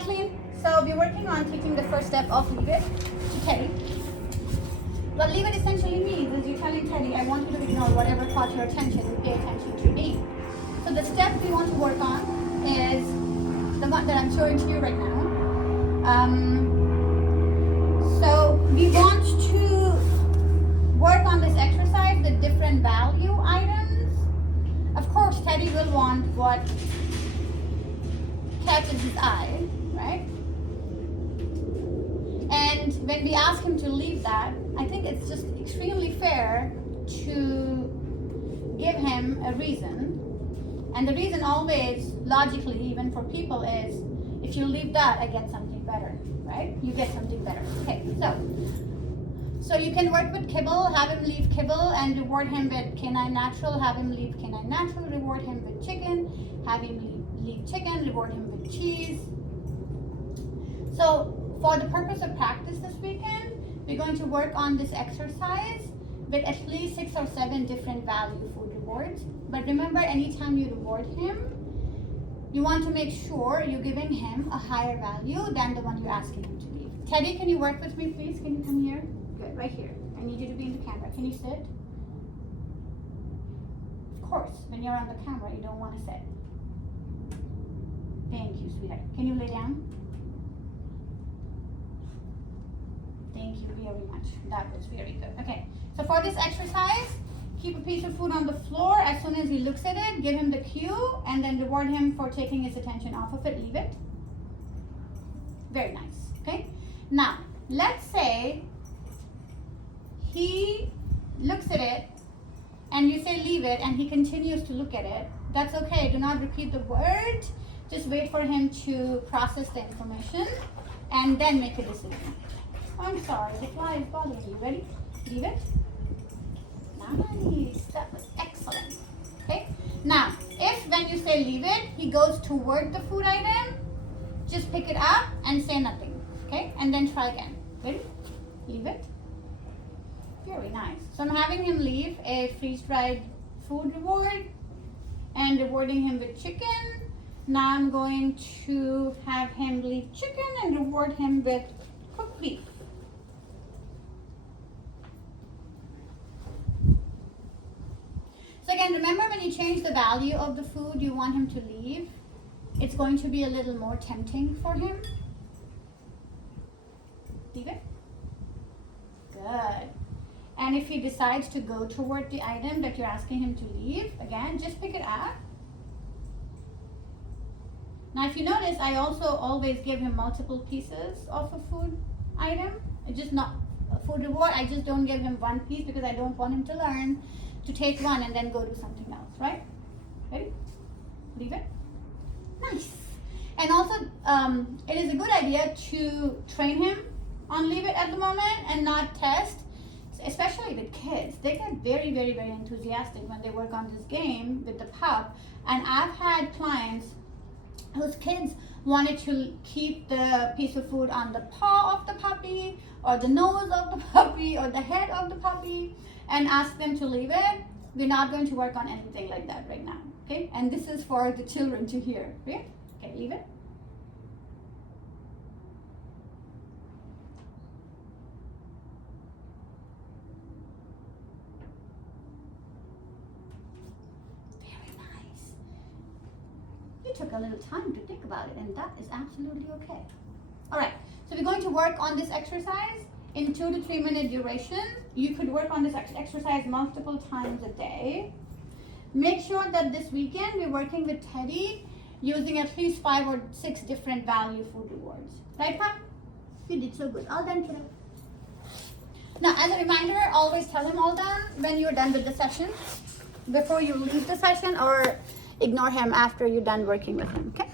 Kathleen. So we're working on teaching the first step of Leave It to Teddy. What Leave It essentially means is you're telling Teddy, I want you to ignore whatever caught your attention and pay attention to me. So the step we want to work on is the one that I'm showing to you right now. So we want to work on this exercise with different value items. Of course, Teddy will want what catches his eye, right? And when we ask him to leave that, I think it's just extremely fair to give him a reason. And the reason always, logically, even for people, is if you leave that, I get something better, right? You get something better. Okay, so you can work with kibble, have him leave kibble and reward him with canine natural, have him leave canine natural, reward him with chicken, have him leave chicken, reward him with cheese. So for the purpose of practice this weekend, we're going to work on this exercise with at least 6 or 7 different value food rewards. But remember, anytime you reward him, you want to make sure you're giving him a higher value than the one you're asking him to leave. Teddy, can you work with me, please? Can you come here? Good, right here. I need you to be in the camera. Can you sit? Of course, when you're on the camera, you don't want to sit. Thank you, sweetheart. Can you lay down? Thank you very much. That was very good. Okay, so for this exercise, keep a piece of food on the floor. As soon as he looks at it, give him the cue and then reward him for taking his attention off of it. Leave it. Very nice. Okay, now let's say he looks at it and you say leave it and he continues to look at it. That's okay. Do not repeat the word. Just wait for him to process the information and then make a decision. I'm sorry, the fly is bothering you. Ready? Leave it. Nice. That was excellent. Okay. Now, if when you say leave it, he goes toward the food item, just pick it up and say nothing. Okay? And then try again. Ready? Leave it. Very nice. So I'm having him leave a freeze-dried food reward and rewarding him with chicken. Now I'm going to have him leave chicken and reward him with cooked beef. So again, remember when you change the value of the food you want him to leave, it's going to be a little more tempting for him. Leave it. Good. And if he decides to go toward the item that you're asking him to leave, again, just pick it up. Now, if you notice, I also always give him multiple pieces of a food item. It's just not a food reward. I just don't give him one piece because I don't want him to learn to take one and then go do something else, right? Ready? Leave it. Nice. And also, it is a good idea to train him on leave it at the moment and not test, especially with kids. They get very, very, very enthusiastic when they work on this game with the pup. And I've had clients whose kids wanted to keep the piece of food on the paw of the puppy or the nose of the puppy or the head of the puppy and ask them to leave it. We're not going to work on anything like that right now, okay? And this is for the children to hear, okay? Okay, leave it. Very nice. You took a little time to think about it, and that is absolutely okay. All right, so we're going to work on this exercise in 2 to 3 minute duration. You could work on this exercise multiple times a day. Make sure that this weekend we're working with Teddy using at least 5 or 6 different value food rewards. Right, Pop? You did so good. All done, kiddo. Now, as a reminder, always tell him all done when you're done with the session, before you leave the session, or ignore him after you're done working with him, okay?